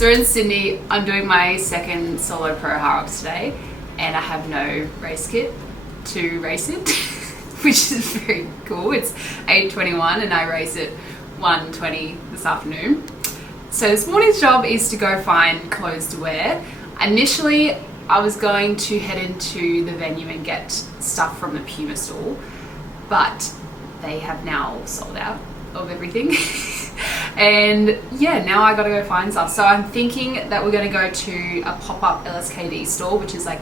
So in Sydney, I'm doing my second solo pro Hyrox today, and I have no race kit to race it, which is very cool. It's 8:21 and I race at 1:20 this afternoon. So this morning's job is to go find clothes to wear. Initially, I was going to head into the venue and get stuff from the Puma store, but they have now sold out of everything. And yeah, now I gotta go find stuff. So I'm thinking that we're gonna go to a pop-up LSKD store, which is like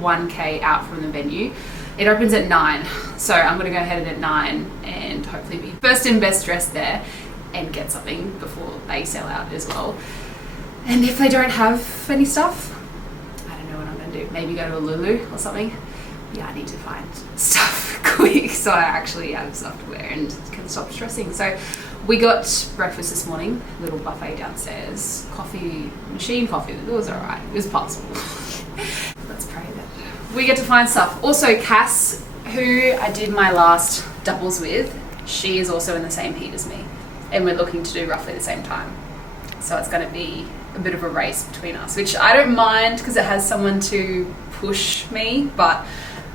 1k out from the venue. It opens at 9, so I'm gonna go ahead at 9 and hopefully be first and best dressed there and get something before they sell out as well. And if they don't have any stuff, I don't know what I'm gonna do. Maybe go to a Lulu or something. Yeah, I need to find stuff quick so I actually have stuff to wear and can stop stressing. So we got breakfast this morning, little buffet downstairs, machine coffee, it was alright, it was possible. Let's pray that we get to find stuff. Also Cass, who I did my last doubles with, she is also in the same heat as me, and we're looking to do roughly the same time. So it's going to be a bit of a race between us, which I don't mind because it has someone to push me, but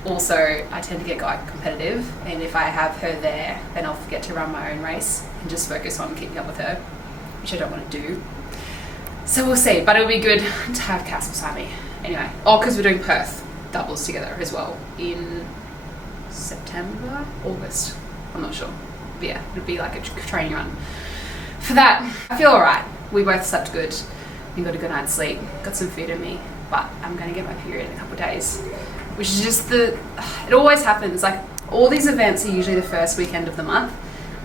also I tend to get quite competitive, and if I have her there, then I'll forget to run my own race and just focus on keeping up with her, which I don't want to do. So we'll see, but it'll be good to have Cass beside me. Anyway, because we're doing Perth doubles together as well in September, August, I'm not sure. But yeah, it'll be like a training run. For that, I feel alright. We both slept good and got a good night's sleep, got some food in me, but I'm going to get my period in a couple of days, which is just it always happens. Like, all these events are usually the first weekend of the month,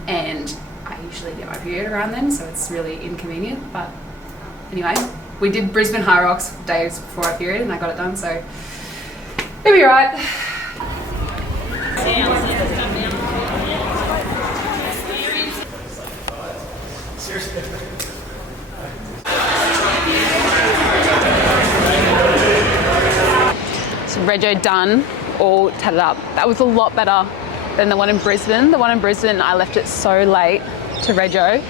and I usually get my period around then, so it's really inconvenient. But anyway, we did Brisbane Hyrox days before our period and I got it done, so it'll be alright. So Rego done, all tatted up. That was a lot better than the one in Brisbane. The one in Brisbane, I left it so late to Rego,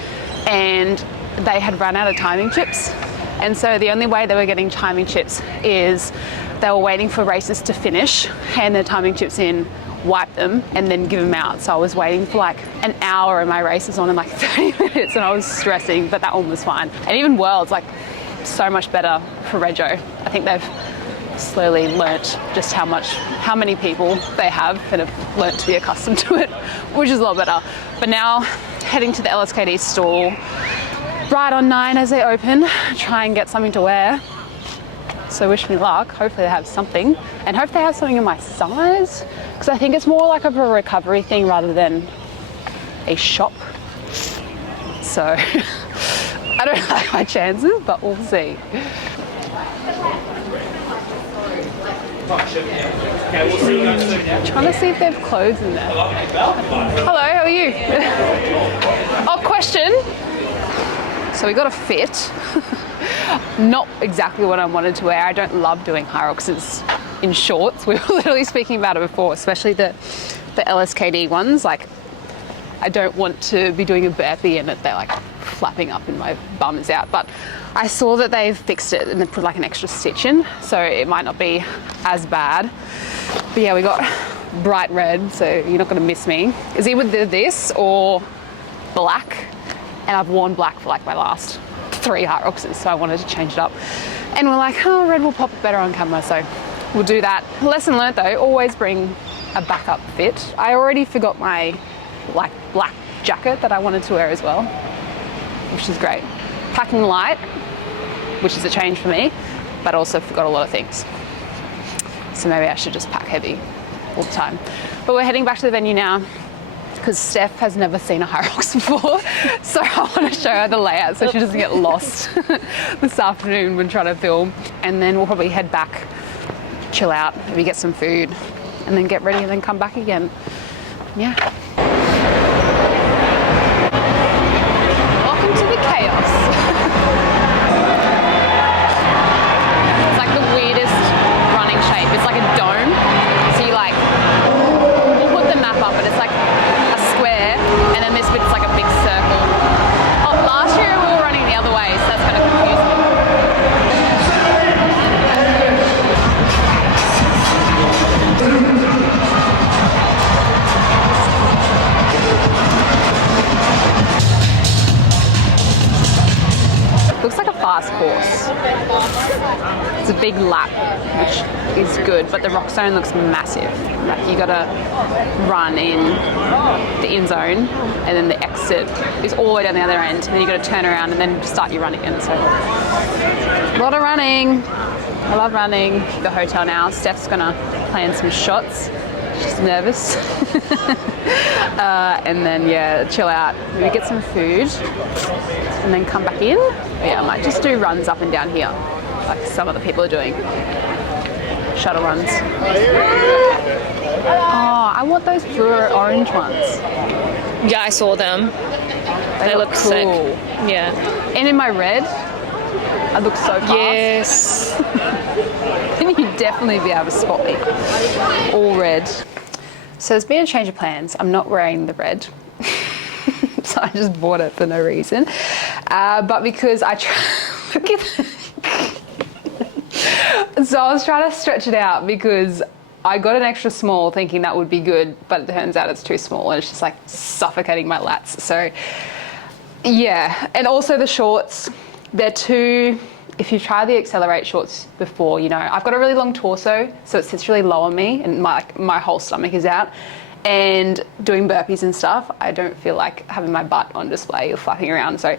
and they had run out of timing chips. And so the only way they were getting timing chips is they were waiting for races to finish, hand their timing chips in, wipe them, and then give them out. So I was waiting for like an hour and my race was on in like 30 minutes and I was stressing, but that one was fine. And even Worlds, like, so much better for Rego. I think they've slowly learnt just how many people they have and have learnt to be accustomed to it, which is a lot better. But now heading to the LSKD store right on 9 as they open, try and get something to wear. So wish me luck. Hopefully they have something, and hope they have something in my size, because I think it's more like of a recovery thing rather than a shop. So I don't like my chances, but we'll see. Trying to see if they have clothes in there. Hello, how are you? Oh, question. So we got a fit. Not exactly what I wanted to wear. I don't love doing Hyroxes in shorts. We were literally speaking about it before, especially the LSKD ones. Like, I don't want to be doing a burpee and they're like flapping up and my bum is out. But I saw that they've fixed it and they put like an extra stitch in, so it might not be as bad. But yeah, we got bright red, so you're not going to miss me. It's either this or black, and I've worn black for like my last 3 Hyroxes, so I wanted to change it up. And we're like, oh, red will pop better on camera, so we'll do that. Lesson learnt though, always bring a backup fit. I already forgot my like black jacket that I wanted to wear as well, which is great. Packing light, which is a change for me, but also forgot a lot of things. So maybe I should just pack heavy all the time. But we're heading back to the venue now because Steph has never seen a Hyrox before. So I want to show her the layout so she doesn't get lost this afternoon when trying to film. And then we'll probably head back, chill out, maybe get some food, and then get ready and then come back again. Yeah. Welcome to the chaos. It's like the weirdest running shape. It's like a dome. So you like, we'll put the map up, but it's like a square, and then this bit's like a big circle. Oh, last year we were running the other way, so that's kind of confusing. big lap, which is good, but the rock zone looks massive. Like you gotta run in the in zone, and then the exit is all the way down the other end, and then you gotta turn around and then start your run again. So a lot of running. I love running. The hotel now. Steph's gonna plan some shots. She's nervous. And then yeah, chill out. Maybe get some food and then come back in. Yeah, I might just do runs up and down here, like some other people are doing. Shuttle runs. Oh, I want those fluoro orange ones. Yeah, I saw them. They look cool. sick. Yeah. And in my red, I look so fast. Yes. Then you'd definitely be able to spot me. All red. So there's been a change of plans. I'm not wearing the red. So I just bought it for no reason. But because I look at So I was trying to stretch it out because I got an extra small thinking that would be good, but it turns out it's too small and it's just like suffocating my lats. So yeah, and also the shorts, they're too, if you've tried the Accelerate shorts before, you know, I've got a really long torso, so it sits really low on me and my whole stomach is out. And doing burpees and stuff, I don't feel like having my butt on display or flapping around. So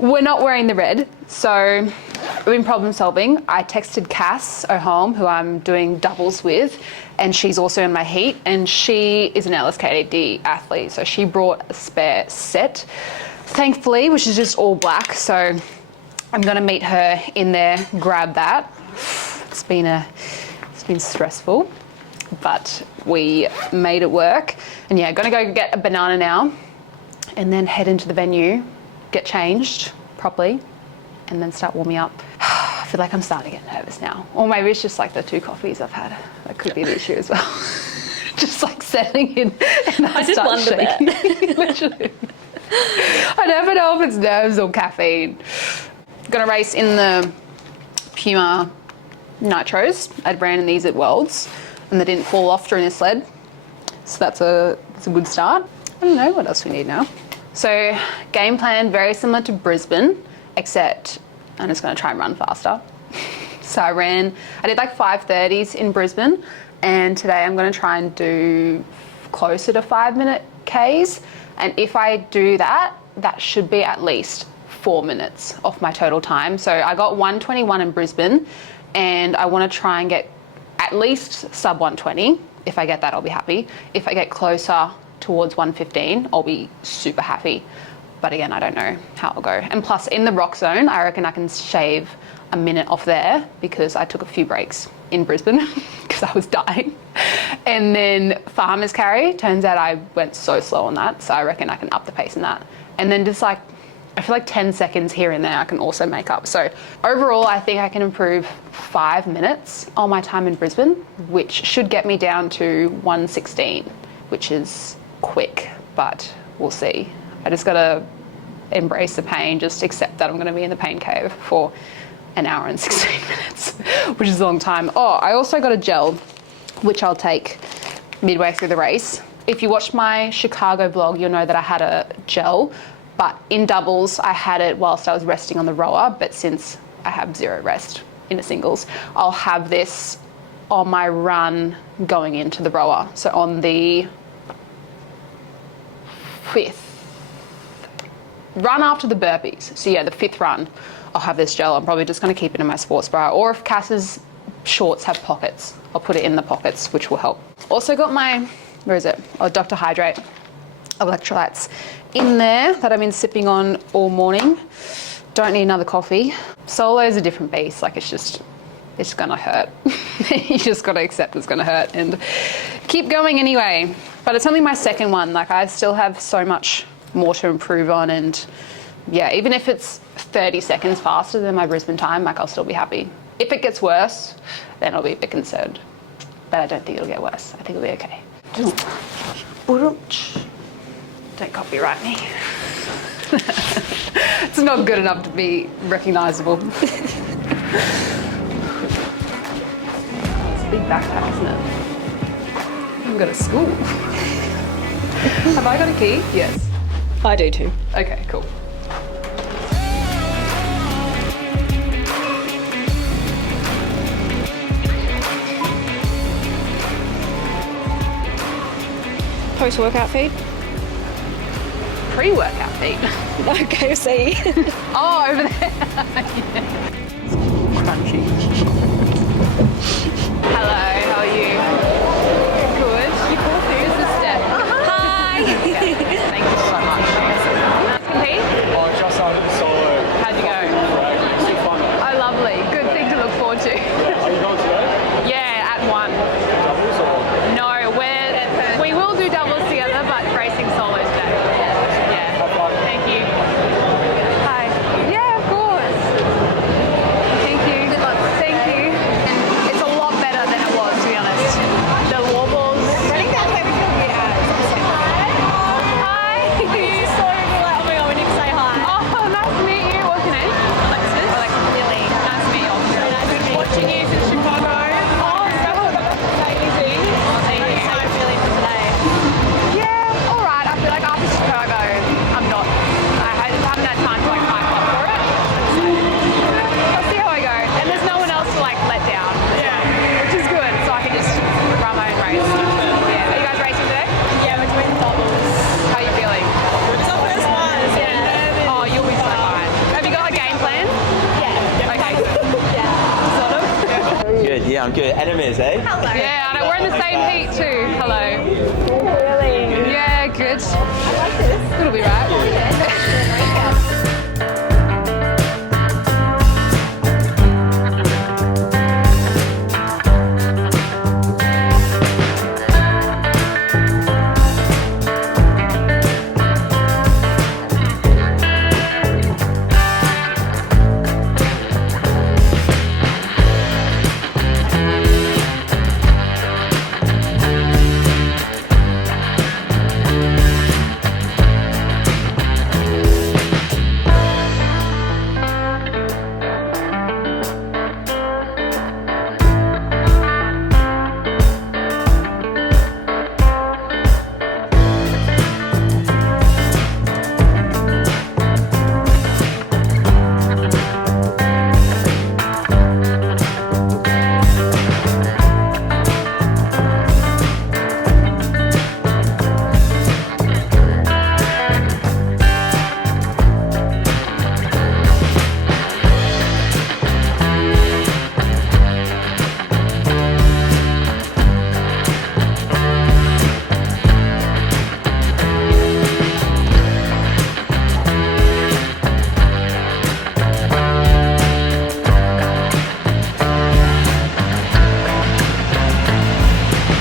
we're not wearing the red. So we've been problem solving. I texted Cass O'Holm, who I'm doing doubles with, and she's also in my heat, and she is an LSKD athlete. So she brought a spare set, thankfully, which is just all black. So I'm gonna meet her in there, grab that. It's been stressful, but we made it work. And yeah, gonna go get a banana now and then head into the venue, get changed properly, and then start warming up. I feel like I'm starting to get nervous now. Or maybe it's just like the 2 coffees I've had. That could be the issue as well. Just like settling in and I did start wonder shaking. that. Literally. I never know if it's nerves or caffeine. Gonna race in the Puma Nitros. I'd ran in these at Worlds and they didn't fall off during the sled. So that's a good start. I don't know what else we need now. So game plan, very similar to Brisbane, except I'm just gonna try and run faster. So I did like 5:30s in Brisbane, and today I'm gonna try and do closer to 5-minute Ks. And if I do that, that should be at least 4 minutes off my total time. So I got 1:21 in Brisbane, and I wanna try and get at least sub 1:20. If I get that, I'll be happy. If I get closer towards 1:15, I'll be super happy. But again, I don't know how it'll go. And plus in the rock zone, I reckon I can shave a minute off there because I took a few breaks in Brisbane because I was dying. And then farmer's carry, turns out I went so slow on that. So I reckon I can up the pace in that. And then just like, I feel like 10 seconds here and there I can also make up. So overall, I think I can improve 5 minutes on my time in Brisbane, which should get me down to 1:16, which is quick, but we'll see. I just gotta embrace the pain, just accept that I'm gonna be in the pain cave for an hour and 16 minutes, which is a long time. Oh, I also got a gel, which I'll take midway through the race. If you watched my Chicago vlog, you'll know that I had a gel, but in doubles, I had it whilst I was resting on the rower, but since I have 0 rest in the singles, I'll have this on my run going into the rower. So on the 5th run after the burpees. So yeah, the 5th run, I'll have this gel. I'm probably just gonna keep it in my sports bra, or if Cass's shorts have pockets, I'll put it in the pockets, which will help. Also got my, where is it? Oh, Dr. Hydrate electrolytes in there that I've been sipping on all morning. Don't need another coffee. Solo is a different beast. Like it's gonna hurt. You just gotta accept it's gonna hurt and keep going anyway. But it's only my 2nd one. Like I still have so much more to improve on, and yeah, even if it's 30 seconds faster than my Brisbane time, like I'll still be happy. If it gets worse, then I'll be a bit concerned. But I don't think it'll get worse. I think it'll be okay. Don't copyright me. It's not good enough to be recognisable. It's a big backpack, isn't it? I've got a school. Have I got a key? Yes. I do too. Okay, cool. Post-workout feed. Pre-workout feed. No, KFC. Oh, over there. Yeah. Crunchy. Hello, how are you? Good. Here's the step. Hi. Thank you so much. Compete? Oh, just under the solo. How'd you go? Great. Still fun. Oh, lovely. Good thing to look forward to. Are you going today? Yeah, at 1. Doubles or? No, we will do doubles together, but racing solo today. Yeah. Have fun. Thank you. Hi. Yeah, of course. Thank you. Good luck. Thank you. And it's a lot better than it was, to be honest. The warbles. Running down every field we had. Hi. It's so like, oh my god, we need to say hi. Oh, nice to meet you. What's your name? Alexis. Lily. Nice to meet you. Very nice to meet you. Watching you since Chicago. Oh, so amazing. Thank you. How are you feeling for today? Yeah, all right. I feel like after Chicago, I'm not. I haven't had time to like hype up for it. I'll see how I go. And there's no one else to like let down. Yeah. Which is good. So I can just run my own race. Yeah. Are you guys racing today? Yeah, we're doing doubles. How are you feeling? It's our first one. Yeah. Oh, you'll be so fine. Have you got a game plan? Yeah. Okay, good. Yeah. Sort of. Good, yeah, I'm good. Enemies, eh? Hello. Yeah, I know. We're in the same heat too. Hello. Really? Yeah, good. I like this. It'll be right.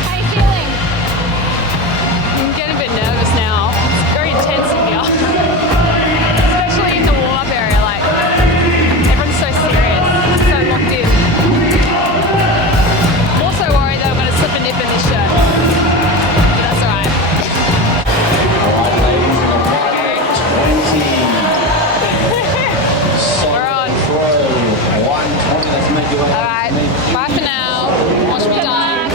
How you feeling? I'm getting a bit nervous now. It's very intense in here. Especially in the warm-up area, like everyone's so serious, so locked in. I'm also worried that I'm gonna slip a nip in this shirt. But that's alright. We're on. Alright. Bye for now. Watch me die.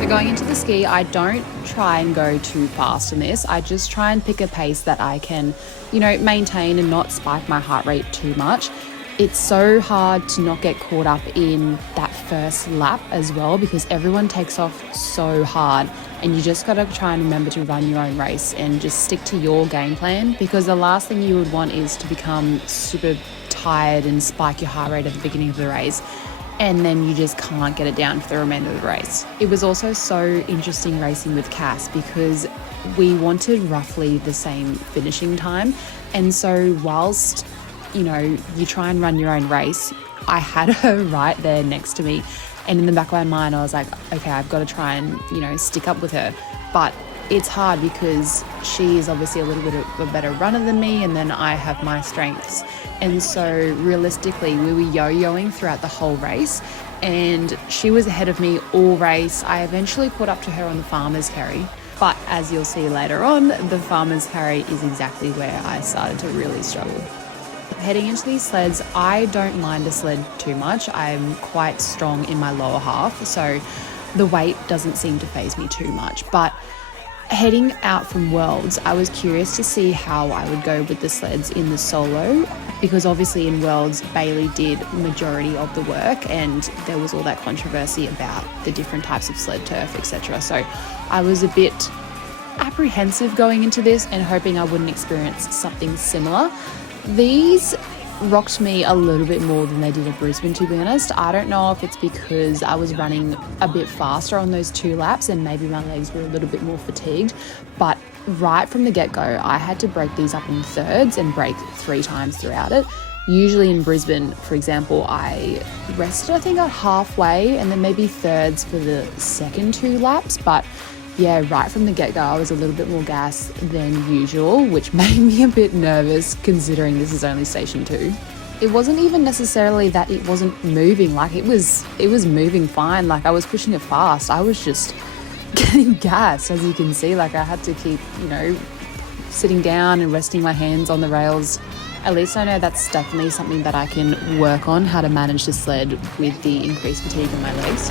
So going into the ski, I don't try and go too fast in this. I just try and pick a pace that I can, maintain and not spike my heart rate too much. It's so hard to not get caught up in that first lap as well because everyone takes off so hard and you just got to try and remember to run your own race and just stick to your game plan because the last thing you would want is to become super tired and spike your heart rate at the beginning of the race and then you just can't get it down for the remainder of the race. It was also so interesting racing with Cass because we wanted roughly the same finishing time, and so whilst you try and run your own race, I had her right there next to me, and in the back of my mind I was like, okay, I've got to try and stick up with her, but it's hard because she is obviously a little bit of a better runner than me and then I have my strengths. And so realistically, we were yo-yoing throughout the whole race and she was ahead of me all race. I eventually caught up to her on the farmer's carry, but as you'll see later on, the farmer's carry is exactly where I started to really struggle. Heading into these sleds, I don't mind a sled too much. I'm quite strong in my lower half, so the weight doesn't seem to faze me too much. But Heading out from Worlds, I was curious to see how I would go with the sleds in the solo, because obviously in Worlds, Bailey did majority of the work and there was all that controversy about the different types of sled turf, etc. So I was a bit apprehensive going into this and hoping I wouldn't experience something similar. These rocked me a little bit more than they did at Brisbane, to be honest. I don't know if it's because I was running a bit faster on those 2 laps and maybe my legs were a little bit more fatigued, but right from the get-go I had to break these up in thirds and break 3 times throughout it. Usually in Brisbane, for example, I rested I think at halfway and then maybe thirds for the second 2 laps, but yeah, right from the get-go, I was a little bit more gassed than usual, which made me a bit nervous considering this is only station 2. It wasn't even necessarily that it wasn't moving, like it was moving fine, like I was pushing it fast. I was just getting gassed, as you can see. Like I had to keep, sitting down and resting my hands on the rails. At least I know that's definitely something that I can work on, how to manage the sled with the increased fatigue in my legs.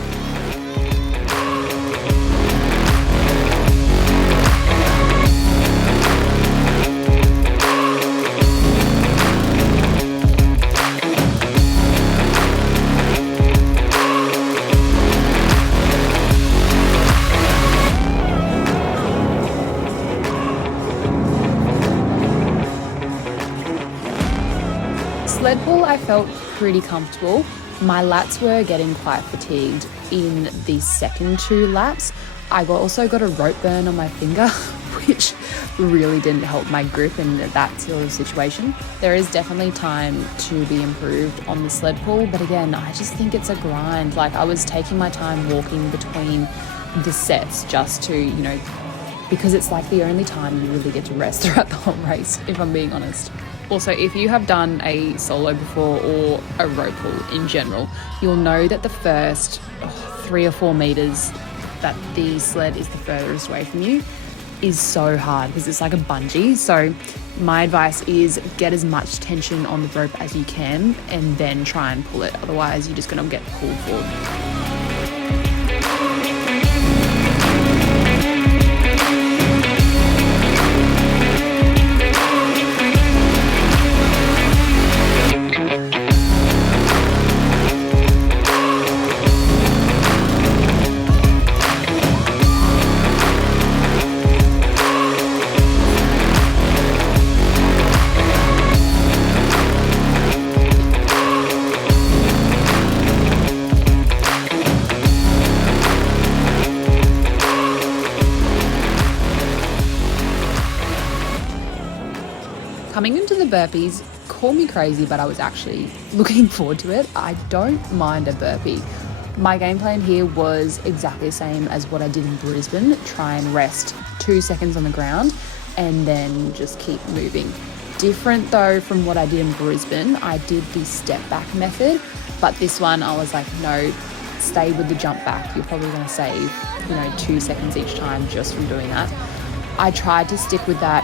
Sled pull, I felt pretty comfortable. My lats were getting quite fatigued in the second 2 laps. I also got a rope burn on my finger, which really didn't help my grip in that sort of situation. There is definitely time to be improved on the sled pull, but again, I just think it's a grind. Like I was taking my time walking between the sets just to, because it's like the only time you really get to rest throughout the whole race, if I'm being honest. Also, if you have done a solo before or a rope pull in general, you'll know that the first 3 or 4 meters that the sled is the furthest away from you is so hard because it's like a bungee. So my advice is get as much tension on the rope as you can and then try and pull it. Otherwise, you're just going to get pulled forward. Coming into the burpees, call me crazy, but I was actually looking forward to it. I don't mind a burpee. My game plan here was exactly the same as what I did in Brisbane. Try and rest 2 seconds on the ground and then just keep moving. Different though from what I did in Brisbane, I did the step back method, but this one I was like, no, stay with the jump back. You're probably going to save, 2 seconds each time just from doing that. I tried to stick with that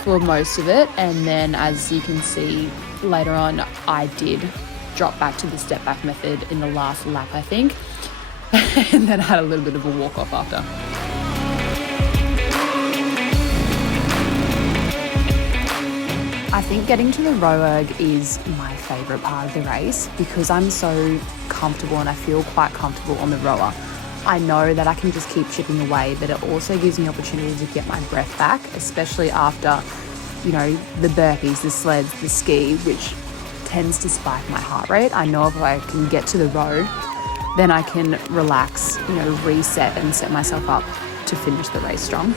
for most of it, and then as you can see later on, I did drop back to the step back method in the last lap, I think, and then had a little bit of a walk off after. I think getting to the row erg is my favourite part of the race because I'm so comfortable and I feel quite comfortable on the rower. I know that I can just keep chipping away, but it also gives me opportunity to get my breath back, especially after, the burpees, the sleds, the ski, which tends to spike my heart rate. I know if I can get to the row, then I can relax, reset and set myself up to finish the race strong.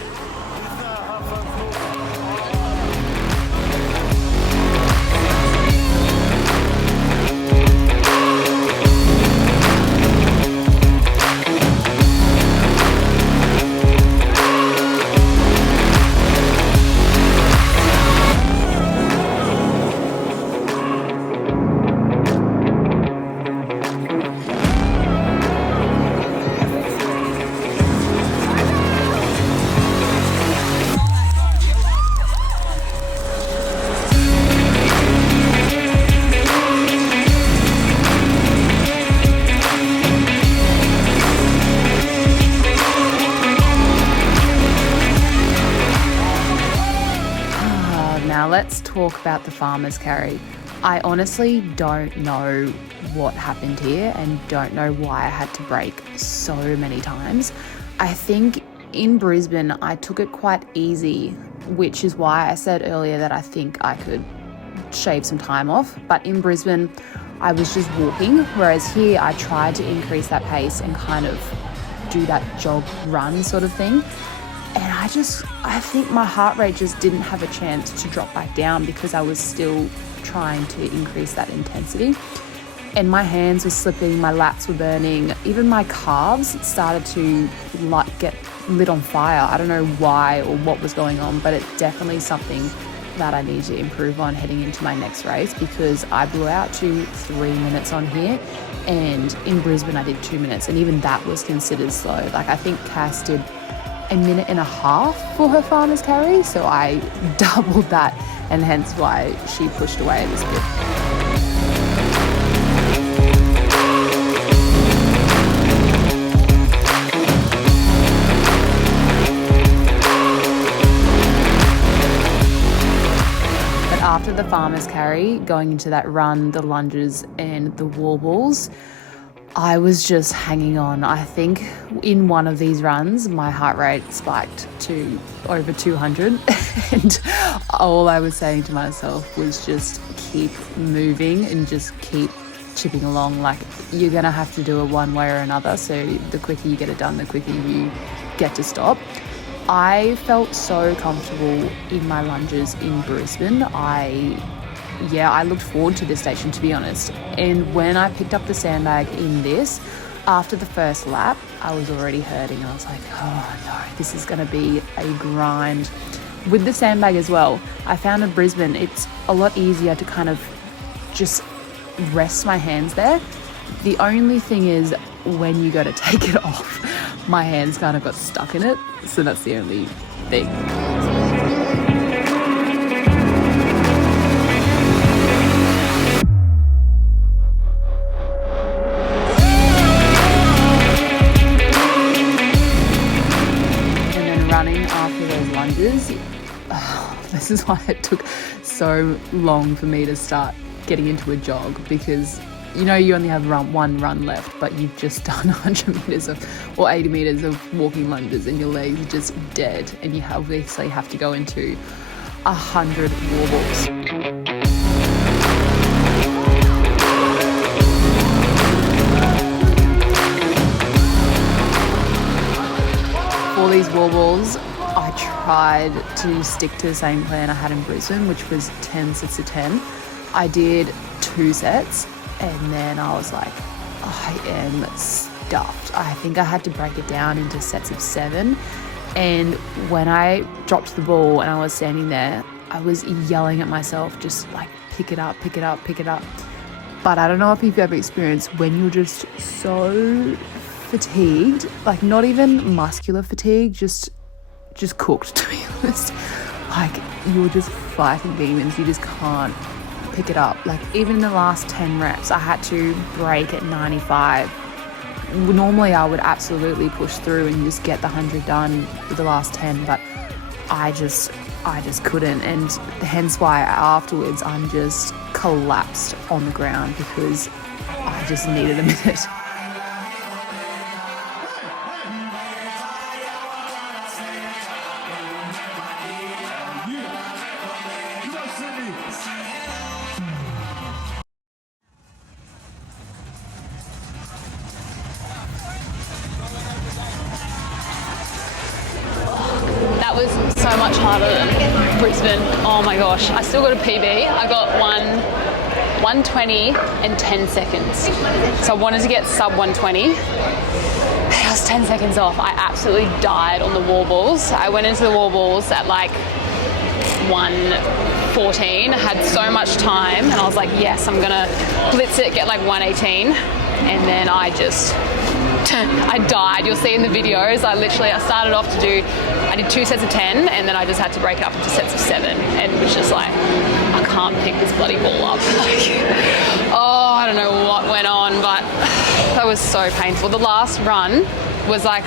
let's talk about the farmer's carry. I honestly don't know what happened here and don't know why I had to break so many times. I think in Brisbane, I took it quite easy, which is why I said earlier that I think I could shave some time off. But in Brisbane, I was just walking, whereas here I tried to increase that pace and kind of do that jog run sort of thing. And I think my heart rate just didn't have a chance to drop back down because I was still trying to increase that intensity. And my hands were slipping, my lats were burning, even my calves started to get lit on fire. I don't know why or what was going on, but it's definitely something that I need to improve on heading into my next race, because I blew out to 3 minutes on here, and in Brisbane I did 2 minutes, and even that was considered slow. Like, I think Cass did 1.5 minutes for her farmer's carry, so I doubled that, and hence why she pushed away a little bit. After the farmer's carry, going into that run, the lunges and the wall balls, I was just hanging on. I think in one of these runs, my heart rate spiked to over 200 and all I was saying to myself was just keep moving and just keep chipping along. Like, you're going to have to do it one way or another, so the quicker you get it done, the quicker you get to stop. I felt so comfortable in my lunges in Brisbane. I looked forward to this station, to be honest. And when I picked up the sandbag in this, after the first lap, I was already hurting. I was like, oh no, this is going to be a grind. With the sandbag as well, I found in Brisbane, it's a lot easier to kind of just rest my hands there. The only thing is, when you go to take it off, my hands kind of got stuck in it. So that's the only thing. And then running after those lunges, this is why it took so long for me to start getting into a jog, because you know you only have one run left, but you've just done 100 meters or 80 meters of walking lunges and your legs are just dead, and you obviously have to go into 100 wall balls. For these wall balls, I tried to stick to the same plan I had in Brisbane, which was 10 sets of 10. I did 2 sets. And then I was like, I am stuffed. I think I had to break it down into sets of 7. And when I dropped the ball and I was standing there, I was yelling at myself, just like, pick it up, pick it up, pick it up. But I don't know if you've ever experienced when you're just so fatigued, like not even muscular fatigue, just cooked, to be honest. Like, you're just fighting demons. You just can't pick it up. Like, even in the last 10 reps, I had to break at 95. Normally I would absolutely push through and just get the 100 done with the last 10, but I just couldn't, and hence why afterwards I'm just collapsed on the ground because I just needed a minute. That was so much harder than Brisbane. Oh my gosh, I still got a PB. I got 120 and 10 seconds. So I wanted to get sub 120. I was 10 seconds off. I absolutely died on the wall balls. I went into the wall balls at like 1:14. I had so much time and I was like, yes, I'm gonna blitz it, get like 1:18. And then I died. You'll see in the videos, I started off I did 2 sets of 10 and then I just had to break it up into sets of 7, and it was just like, I can't pick this bloody ball up. I don't know what went on, but that was so painful. The last run was like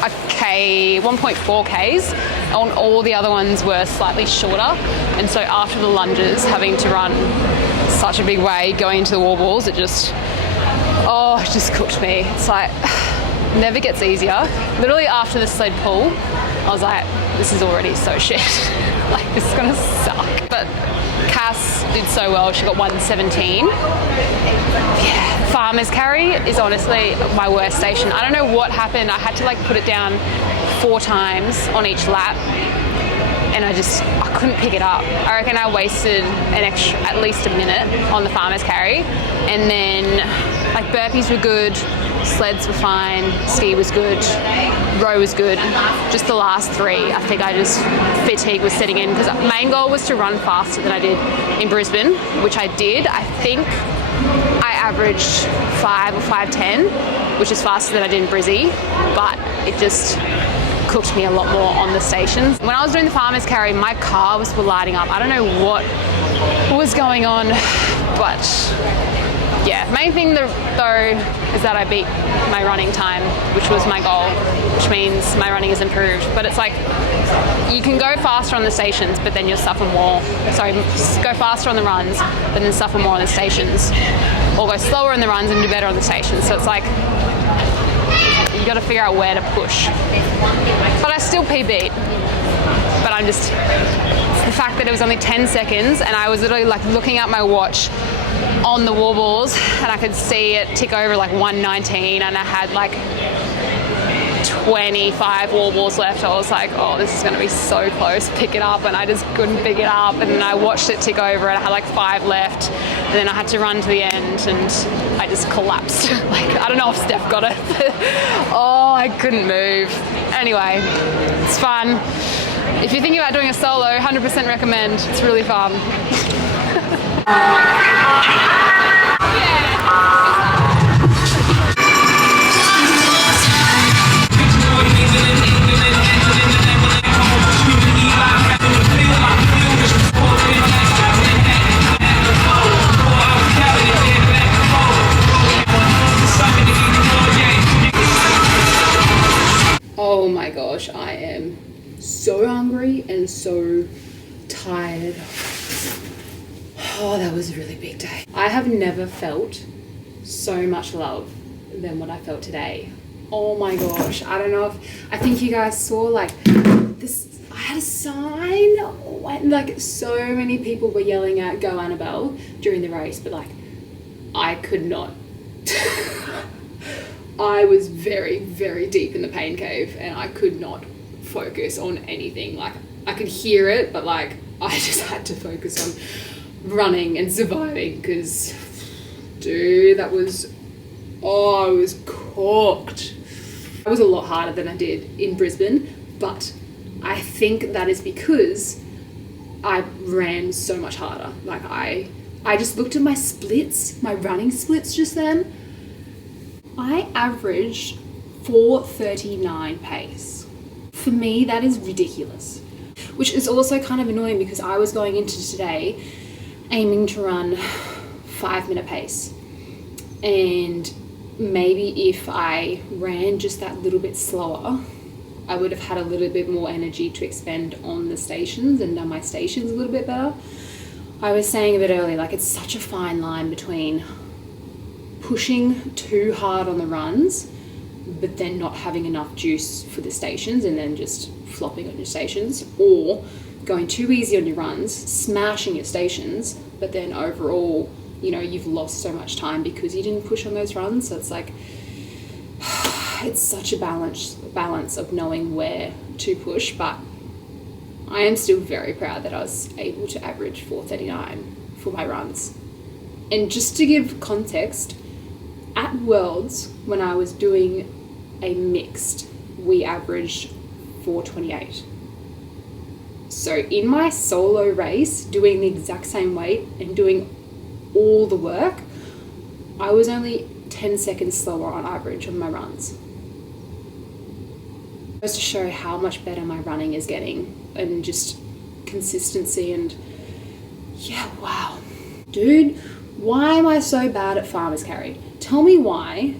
1.4 Ks, on all the other ones were slightly shorter, and so after the lunges, having to run such a big way going into the wall balls, it just cooked me. It's like, never gets easier. Literally after the sled pull, I was like, this is already so shit. Like, this is gonna suck. But Cass did so well. She got 117. Yeah, farmer's carry is honestly my worst station. I don't know what happened. I had to like put it down 4 times on each lap, and I couldn't pick it up. I reckon I wasted at least a minute on the farmer's carry, and then like burpees were good, sleds were fine, ski was good, row was good. Just the last 3, I think fatigue was setting in, because main goal was to run faster than I did in Brisbane, which I did. I think I averaged 5 or 5:10, which is faster than I did in Brizzy, but it just cooked me a lot more on the stations. When I was doing the farmer's carry, my calves were lighting up. I don't know what was going on, but yeah, main thing though is that I beat my running time, which was my goal, which means my running is improved. But it's like, you can go faster on the stations, but then you'll suffer more. Sorry, go faster on the runs, but then suffer more on the stations. Or go slower on the runs and do better on the stations. So it's like, you got to figure out where to push. But I still PB'd. But it's the fact that it was only 10 seconds, and I was literally like looking at my watch on the wall balls, and I could see it tick over like 119, and I had like 25 wall balls left. I was like, oh, this is going to be so close, pick it up, and I just couldn't pick it up, and then I watched it tick over, and I had like 5 left, and then I had to run to the end, and I just collapsed. Like, I don't know if Steph got it, but oh, I couldn't move. Anyway, it's fun. If you're thinking about doing a solo, 100% recommend. It's really fun. Oh my gosh, I am so hungry and so tired. Oh, that was a really big day. I have never felt so much love than what I felt today. Oh my gosh, I don't know I think you guys saw like this, I had a sign, and like so many people were yelling out "Go Annabelle" during the race, but like I could not. I was very, very deep in the pain cave, and I could not focus on anything. Like, I could hear it, but like I just had to focus on running and surviving, because dude, I was cooked. It was a lot harder than I did in Brisbane, but I think that is because I ran so much harder. Like I just looked at my splits, my running splits just then. I averaged 4:39 pace. For me, that is ridiculous. Which is also kind of annoying, because I was going into today aiming to run 5-minute pace. And maybe if I ran just that little bit slower, I would have had a little bit more energy to expend on the stations and done my stations a little bit better. I was saying a bit earlier, like, it's such a fine line between pushing too hard on the runs, but then not having enough juice for the stations and then just flopping on your stations, or going too easy on your runs, smashing your stations, but then overall, you know, you've lost so much time because you didn't push on those runs. So it's like, it's such a balance of knowing where to push, but I am still very proud that I was able to average 4:39 for my runs. And just to give context, at Worlds, when I was doing a mixed, we averaged 4:28. So in my solo race, doing the exact same weight and doing all the work, I was only 10 seconds slower on average on my runs. Just to show how much better my running is getting, and just consistency, and yeah, wow. Dude, why am I so bad at farmer's carry? Tell me why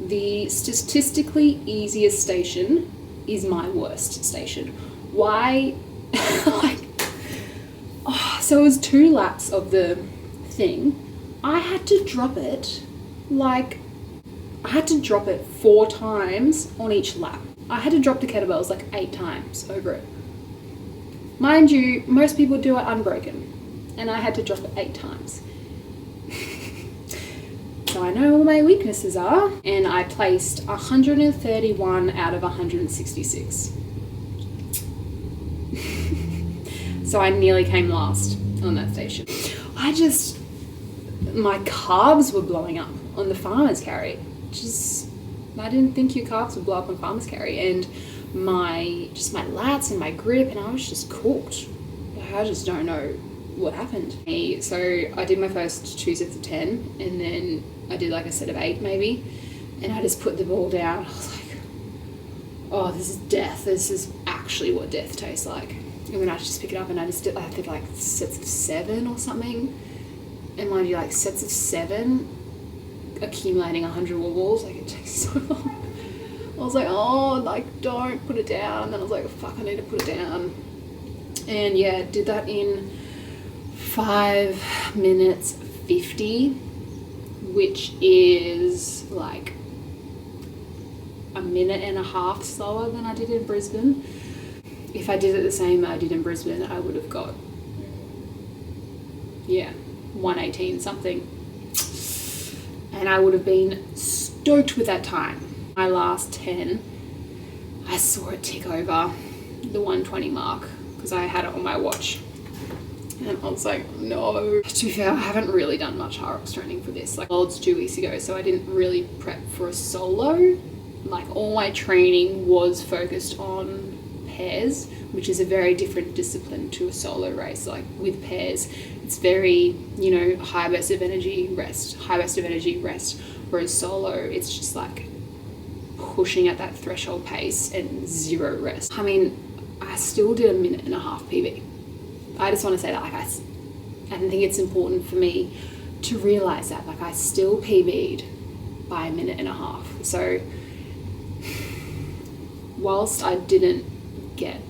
the statistically easiest station is my worst station. why, like, oh, so it was 2 laps of the thing. I had to drop it, like, I had to drop it 4 times on each lap. I had to drop the kettlebells like 8 times over it. Mind you, most people do it unbroken, and I had to drop it 8 times. So I know what my weaknesses are, and I placed 131 out of 166. So I nearly came last on that station. My calves were blowing up on the farmer's carry. I didn't think your calves would blow up on farmer's carry, and my lats and my grip, and I was just cooked. I just don't know what happened. So I did my first 2 sets of 10, and then I did like a set of 8 maybe, and I just put the ball down. I was like, oh, this is death. This is actually what death tastes like. And then I just pick it up, and I just did, I did like sets of 7 or something. And mind you, like sets of 7, accumulating 100 wall balls, like it takes so long. I was like, oh, like don't put it down. And then I was like, fuck, I need to put it down. And yeah, did that in 5 minutes 50, which is like a minute and a half slower than I did in Brisbane. If I did it the same I did in Brisbane, I would have got, yeah, 118 something. And I would have been stoked with that time. My last 10, I saw it tick over the 120 mark because I had it on my watch. And I was like, no. To be fair, I haven't really done much Hyrox training for this. Like, Worlds 2 weeks ago, so I didn't really prep for a solo. Like, all my training was focused on pairs, which is a very different discipline to a solo race. Like, with pairs, it's very, you know, high burst of energy, rest, high burst of energy, rest. Whereas solo, it's just like pushing at that threshold pace and 0 rest. I mean, I still did a minute and a half PB. I just want to say that, like, I think it's important for me to realize that, like, I still PB'd by a minute and a half. So whilst I didn't get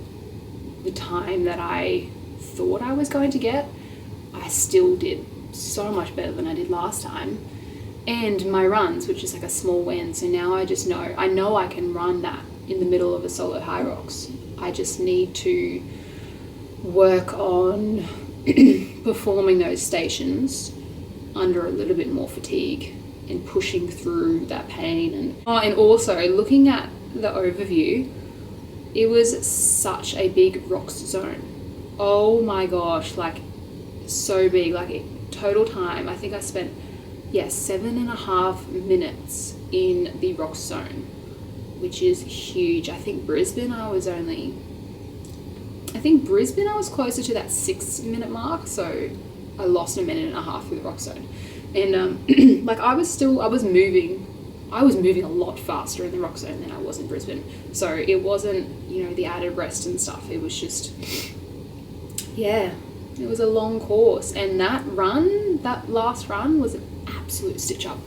the time that I thought I was going to get, I still did so much better than I did last time. And my runs, which is like a small win, so now I just know, I can run that in the middle of a solo Hyrox. I just need to work on performing those stations under a little bit more fatigue and pushing through that pain. And also looking at the overview, it was such a big rocks zone. Oh my gosh, like so big. Like total time, I think I spent 7.5 minutes in the rocks zone, which is huge. I think Brisbane I was closer to that 6 minute mark, so I lost a minute and a half through the rock zone. And like I was moving a lot faster in the rock zone than I was in Brisbane. So it wasn't, you know, the added rest and stuff. It was just, yeah, it was a long course. And that last run was an absolute stitch up.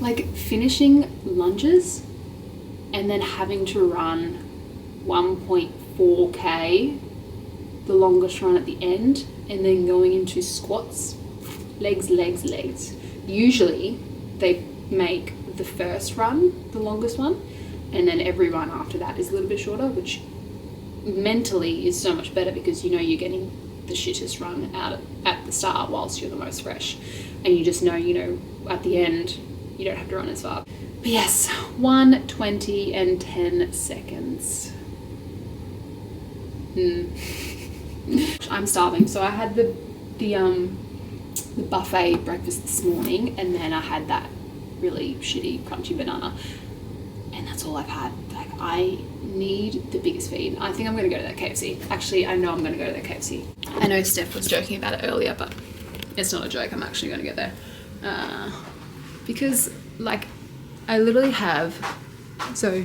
Like finishing lunges and then having to run 1.4k, the longest run at the end, and then going into squats, legs. Usually they make the first run the longest one, and then every run after that is a little bit shorter, which mentally is so much better because you know you're getting the shittest run out at the start whilst you're the most fresh, and you just know, you know, at the end you don't have to run as far. But yes, 1:20 and 10 seconds. I'm starving, so I had the buffet breakfast this morning, and then I had that really shitty crunchy banana, and that's all I've had. Like, I need the biggest feed. I think I'm gonna go to that KFC. Actually, I know I'm gonna go to that KFC. I know Steph was joking about it earlier, but it's not a joke. I'm actually gonna get there because, like, I literally have, so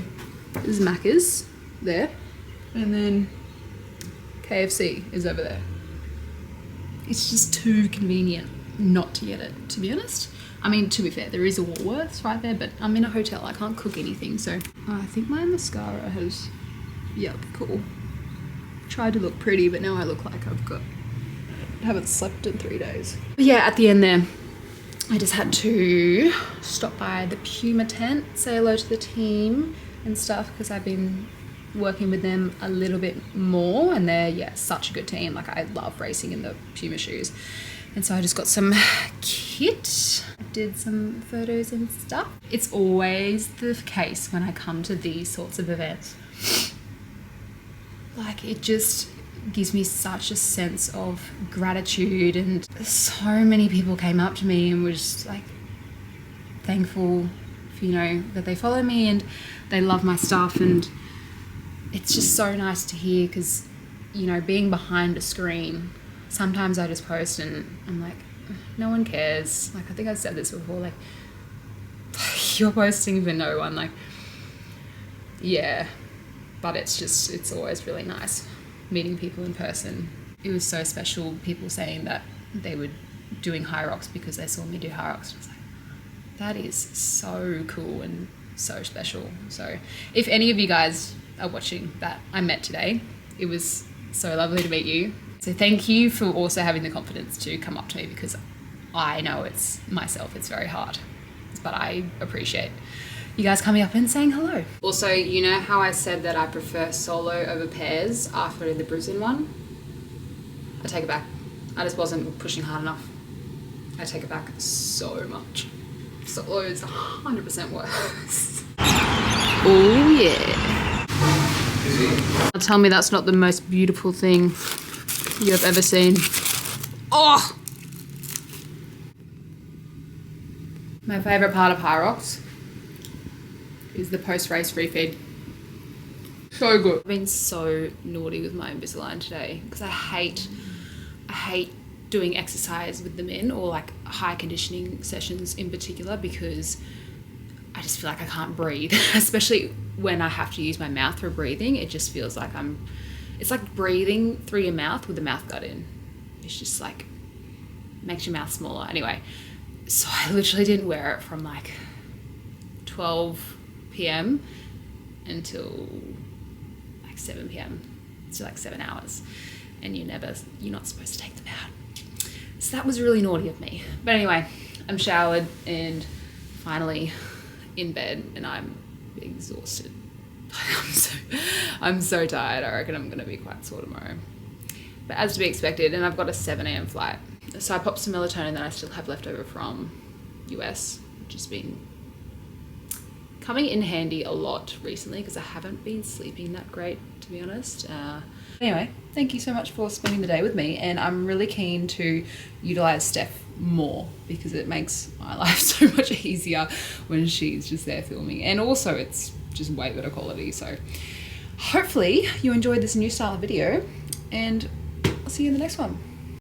there's Macca's there, and then KFC is over there. It's just too convenient not to get it, to be honest. I mean, to be fair, there is a Woolworths right there, but I'm in a hotel. I can't cook anything, so I think my mascara has, yep, cool. tried to look pretty, but now I look like haven't slept in 3 days. But yeah, at the end there, I just had to stop by the Puma tent, say hello to the team and stuff, because I've been working with them a little bit more, and they're, yeah, such a good team. Like, I love racing in the Puma shoes. And so I just got some kit, did some photos and stuff. It's always the case when I come to these sorts of events. Like, it just gives me such a sense of gratitude, and so many people came up to me and were just like thankful for, you know, that they follow me and they love my stuff. And it's just so nice to hear, because, you know, being behind a screen, sometimes I just post and I'm like, no one cares. Like, I think I've said this before, like, you're posting for no one. Like, yeah, but it's always really nice meeting people in person. It was so special, people saying that they were doing Hyrox because they saw me do Hyrox. I was like, that is so cool and so special. So if any of you guys are watching that I met today, it was so lovely to meet you. So thank you for also having the confidence to come up to me, because I know it's very hard, but I appreciate you guys coming up and saying hello. Also, you know how I said that I prefer solo over pairs after the Brisbane one? I take it back. I just wasn't pushing hard enough. I take it back so much. Solo is 100% worse. Oh yeah. Tell me that's not the most beautiful thing you have ever seen. Oh! My favourite part of Hyrox is the post-race refeed. So good. I've been so naughty with my Invisalign today, because I hate doing exercise with them in, or like high conditioning sessions in particular, because I just feel like I can't breathe, especially when I have to use my mouth for breathing. It just feels like it's like breathing through your mouth with the mouth gut in. It's just like, makes your mouth smaller. Anyway, so I literally didn't wear it from like 12 p.m. until like 7 p.m. So like 7 hours, and you're not supposed to take them out. So that was really naughty of me. But anyway, I'm showered and finally in bed, and I'm exhausted. I'm so tired. I reckon I'm gonna be quite sore tomorrow. But as to be expected, and I've got a 7 a.m. flight. So I popped some melatonin that I still have left over from US, which has been coming in handy a lot recently, because I haven't been sleeping that great, to be honest. Anyway, thank you so much for spending the day with me, and I'm really keen to utilize Steph more, because it makes my life so much easier when she's just there filming, and also it's just way better quality. So hopefully you enjoyed this new style of video, and I'll see you in the next one.